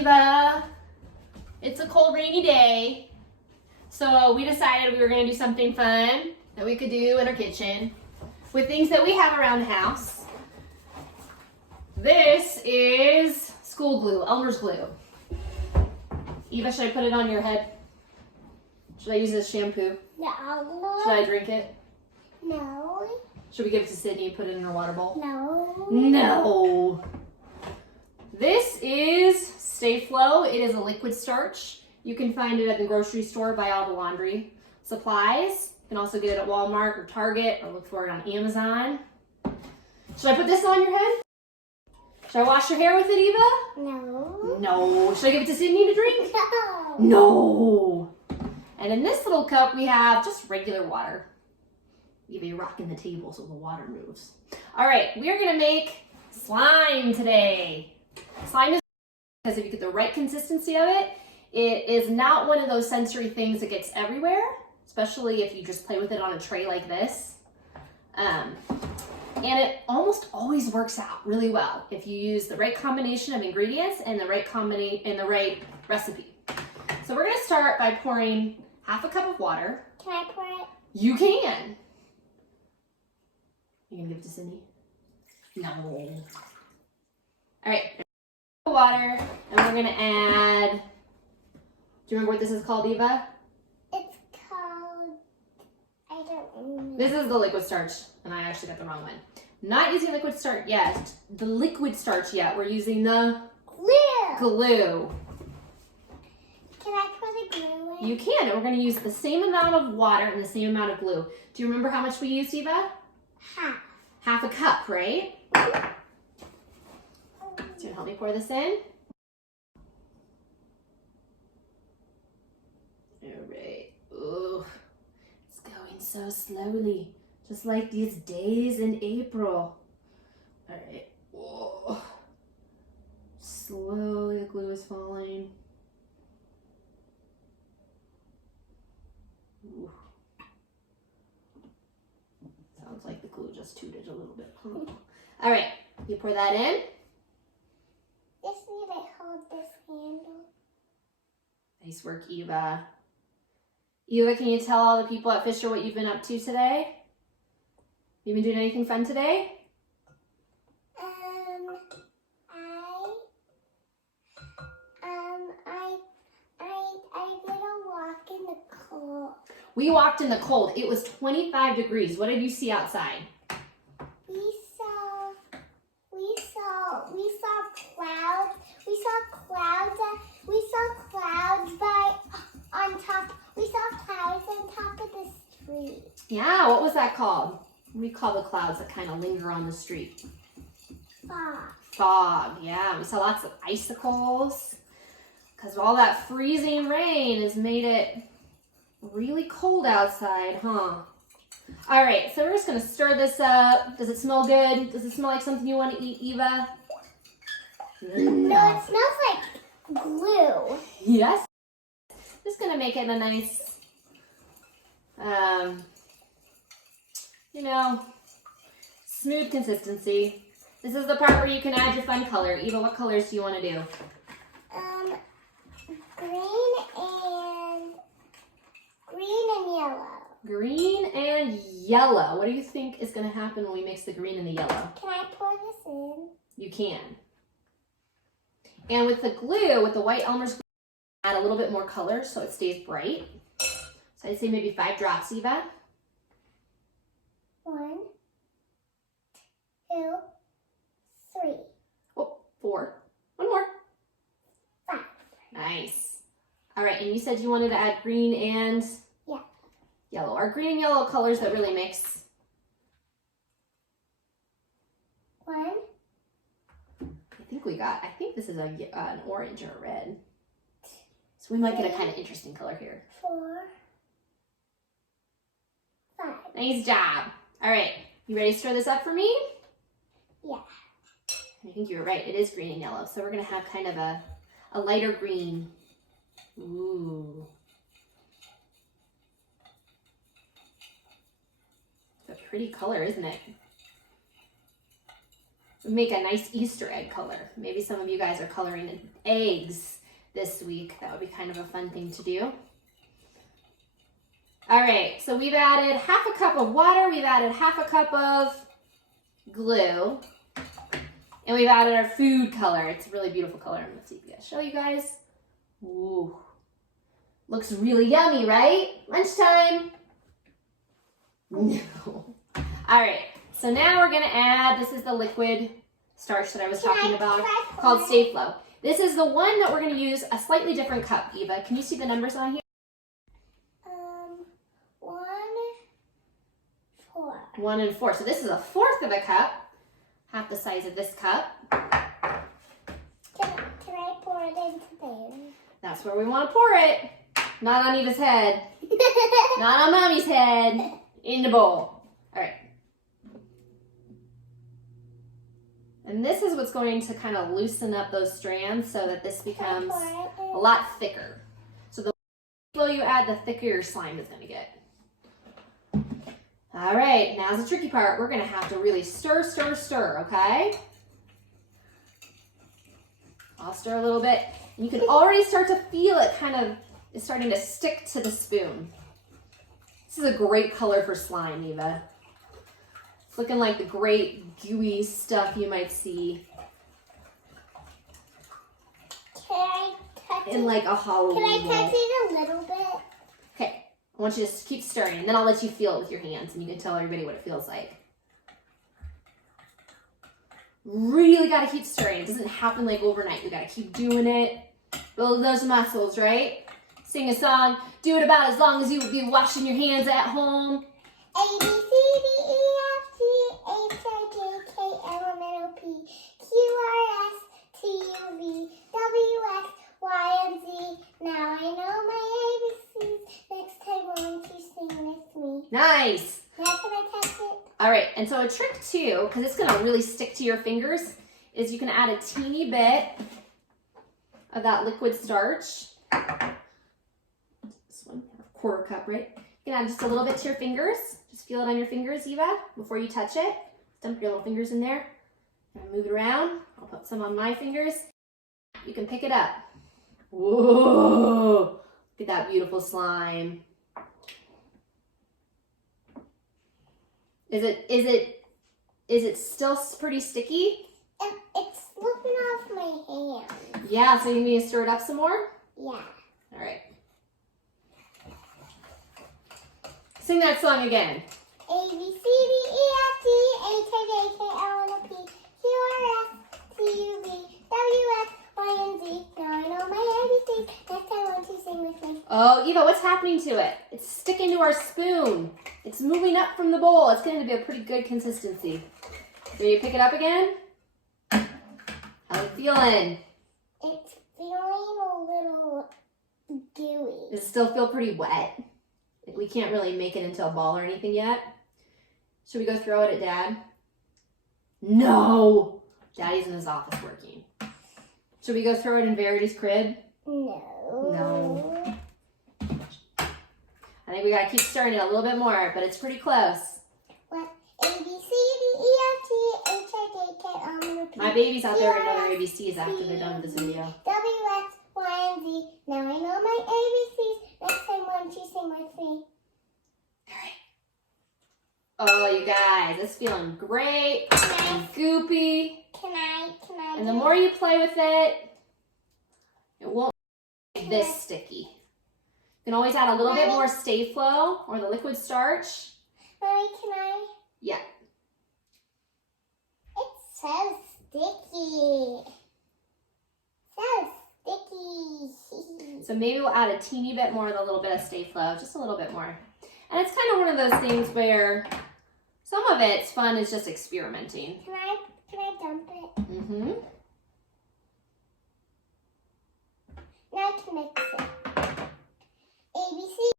Eva. It's a cold, rainy day. So we decided we were going to do something fun that we could do in our kitchen with things that we have around the house. This is school glue, Elmer's glue. Eva, should I put it on your head? Should I use this shampoo? No. Should I drink it? No. Should we give it to Sydney and put it in her water bowl? No. No. This is Stay Flow. It is a liquid starch. You can find it at the grocery store by all the laundry supplies. You can also get it at Walmart or Target or look for it on Amazon. Should I put this on your head? Should I wash your hair with it, Eva? No. No. Should I give it to Sydney to drink? No. No. And in this little cup, we have just regular water. Eva, you're rocking the table so the water moves. All right, we are gonna make slime today. Slime is because if you get the right consistency of it, it is not one of those sensory things that gets everywhere, especially if you just play with it on a tray like this. And it almost always works out really well if you use the right combination of ingredients and the right recipe. So we're gonna start by pouring half a cup of water. Can I pour it? You can. You gonna give it to Sydney? No. All right, water, and we're gonna add, do you remember what this is called, Eva? It's called, I don't remember. This is the liquid starch, and I actually got the wrong one. Not using liquid starch yet, the liquid starch yet. We're using the Glue. glue. Can I pour the glue in? You can, and we're gonna use the same amount of water and the same amount of glue. Do you remember how much we used, Eva? Half. Half a cup, right? So you help me pour this in? All right. Ooh, it's going so slowly, just like these days in April. All right. Whoa. Slowly the glue is falling. Ooh. Sounds like the glue just tooted a little bit. All right, you pour that in. Just need to hold this handle. Nice work, Eva. Eva, can you tell all the people at Fisher what you've been up to today? You been doing anything fun today? I did a walk in the cold. We walked in the cold. It was 25 degrees. What did you see outside? We saw clouds. We saw clouds on top of the street. Yeah, what was that called? What do you call the clouds that kind of linger on the street? Fog. Fog, yeah. We saw lots of icicles because all that freezing rain has made it really cold outside, huh? All right, so we're just gonna stir this up. Does it smell good? Does it smell like something you want to eat, Eva? No, it smells like glue. Yes. Just gonna make it a nice, smooth consistency. This is the part where you can add your fun color. Eva, what colors do you want to do? Green and yellow. Green and yellow. What do you think is going to happen when we mix the green and the yellow? Can I pour this in? You can. And with the glue, with the white Elmer's glue, add a little bit more color so it stays bright. So I'd say maybe 5 drops, Eva. 1, 2, 3. Oh, 4. One more. 5. Nice. All right, and you said you wanted to add green and yellow. Our green and yellow colors that really mix. 1. I think this is an orange or a red. So we might get a kind of interesting color here. 4, 5. Nice job. All right, you ready to stir this up for me? Yeah. I think you were right. It is green and yellow. So we're going to have kind of a lighter green. Ooh. It's a pretty color, isn't it? make a nice Easter egg color. Maybe some of you guys are coloring eggs this week. That would be kind of a fun thing to do. All right, so we've added half a cup of water, we've added half a cup of glue, and we've added our food color. It's a really beautiful color. I'm gonna see if I can show you guys. Ooh, looks really yummy, right? Lunchtime. No. All right, so now we're gonna add, this is the liquid starch that I was talking about called Stay Flow. This is the one that we're gonna use a slightly different cup. Eva, can you see the numbers on here? 1 and 4. So this is a fourth of a cup, half the size of this cup. Can I pour it into there? That's where we want to pour it. Not on Eva's head. Not on Mommy's head. In the bowl. All right. And this is what's going to kind of loosen up those strands so that this becomes a lot thicker. So the more you add, the thicker your slime is going to get. All right, now's the tricky part. We're gonna have to really stir, stir, stir, okay? I'll stir a little bit. And you can already start to feel it kind of is starting to stick to the spoon. This is a great color for slime, Eva. It's looking like the great gooey stuff you might see Can I touch in like a Halloween Can I touch bowl. it a little bit? Okay, I want you to just keep stirring, and then I'll let you feel it with your hands, and you can tell everybody what it feels like. Really got to keep stirring. It doesn't happen like overnight. We got to keep doing it. Build those muscles, right? Sing a song. Do it about as long as you would be washing your hands at home. A, B, C, D, E, F, G, H, I, J, K, L, M, N, O, P, Q, R, S, T, U, V, W, X, Y, and Z. Now I know my ABCs. Next time won't you sing with me? Nice. Now can I touch it? All right, and so a trick too, because it's gonna really stick to your fingers, is you can add a teeny bit of that liquid starch. This one, a quarter cup, right? You can add just a little bit to your fingers. Just feel it on your fingers, Eva, before you touch it. Dump your little fingers in there and move it around. I'll put some on my fingers. You can pick it up. Whoa, look at that beautiful slime. Is it still pretty sticky? It's slipping off my hand. Yeah, so you need to stir it up some more? Yeah. All right. Sing that song again. A, B, C, D, E, F, G, H, I, J, K, L, M, N, O, P, Q, R, S, T, U, V, W, X, Y, and Z. Now I know my ABCs. Next time won't you sing with me? Oh, Eva, what's happening to it? It's sticking to our spoon. It's moving up from the bowl. It's going to be a pretty good consistency. So you pick it up again? How you feeling? It's feeling a little gooey. Does it still feel pretty wet? Like we can't really make it into a ball or anything yet. Should we go throw it at Dad? No! Daddy's in his office working. Should we go throw it in Verity's crib? No. I think we gotta keep stirring it a little bit more, but it's pretty close. What? A, B, C, D, E, F, G, H, I, J, K, L, M, N, O, P, My babies out there are gonna know their Q, R, S, ABCs after they're done with this video. W, X, Y, and Z. Now I know my ABCs. Next time won't you sing with me? Oh, you guys, it's feeling great and goopy. Can I And the more you play with it, it won't be this sticky. You can always add a little bit more Stay Flow or the liquid starch. Mommy, can I? Yeah. It's so sticky. So sticky. So maybe we'll add a teeny bit more of the little bit of Stay Flow, just a little bit more. And it's kind of one of those things where some of it's fun is just experimenting. Can I dump it? Mm-hmm. Now I can mix it. A, B, C,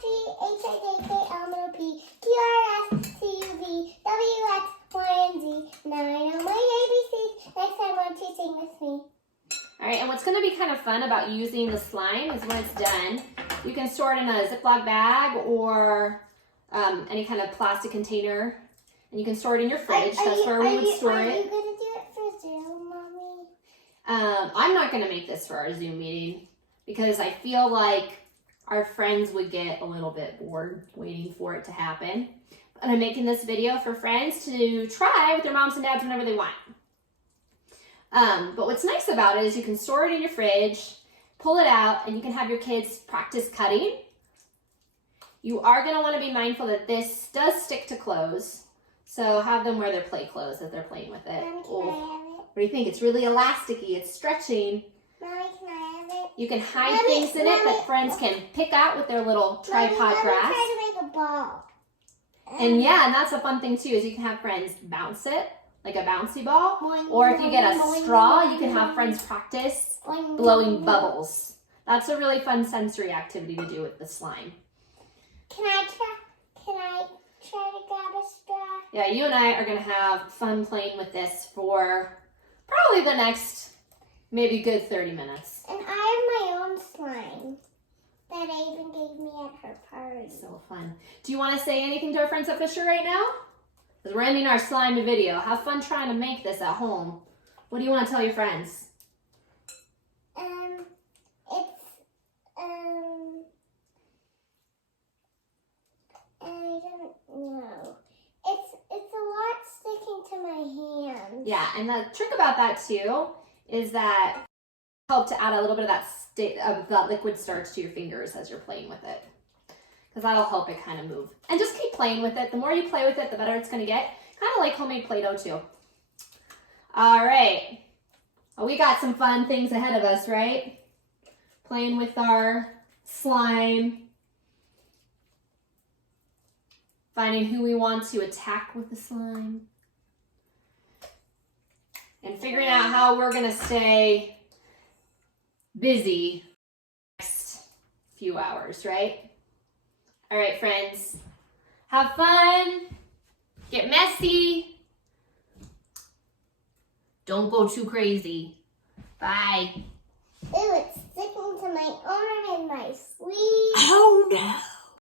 G, H, I, J, K, L, M, N, O, P, Q, R, S, T, U, V, W, X, Y, and Z. Now I know my ABCs. Next time won't you sing with me? All right, and what's gonna be kind of fun about using the slime is when it's done, you can store it in a Ziploc bag or any kind of plastic container, and you can store it in your fridge. That's where we would store Are it. you going to I'm not going to make this for our Zoom meeting because I feel like our friends would get a little bit bored waiting for it to happen. But I'm making this video for friends to try with their moms and dads whenever they want. But what's nice about it is you can store it in your fridge, pull it out, and you can have your kids practice cutting. You are going to want to be mindful that this does stick to clothes. So have them wear their play clothes if they're playing with it. Mommy, can Oh. I have it? What do you think? It's really elasticy. It's stretching. Mommy, can I have it? You can hide Mommy, things in it that Mommy. friends can pick out with their little tripod Mommy, grasp. try to make a ball. And yeah, and that's a fun thing too, is you can have friends bounce it like a bouncy ball. Boing, Or if you get a boing, straw, boing, you can have boing. friends practice Boing, blowing boing. bubbles. That's a really fun sensory activity to do with the slime. Can I try to grab a straw? Yeah, you and I are going to have fun playing with this for probably the next maybe good 30 minutes. And I have my own slime that Eva gave me at her party. So fun. Do you want to say anything to our friends at Fisher right now? Because we're ending our slime video. Have fun trying to make this at home. What do you want to tell your friends? I don't know. It's a lot sticking to my hands. Yeah, and the trick about that too is that help to add a little bit of that liquid starch to your fingers as you're playing with it. Because that'll help it kind of move. And just keep playing with it. The more you play with it, the better it's going to get. Kind of like homemade Play-Doh too. All right. Well, we got some fun things ahead of us, right? Playing with our slime. Finding who we want to attack with the slime. And figuring out how we're going to stay busy next few hours, right? All right, friends. Have fun. Get messy. Don't go too crazy. Bye. Ew, it's sticking to my arm and my sleeve. Oh no.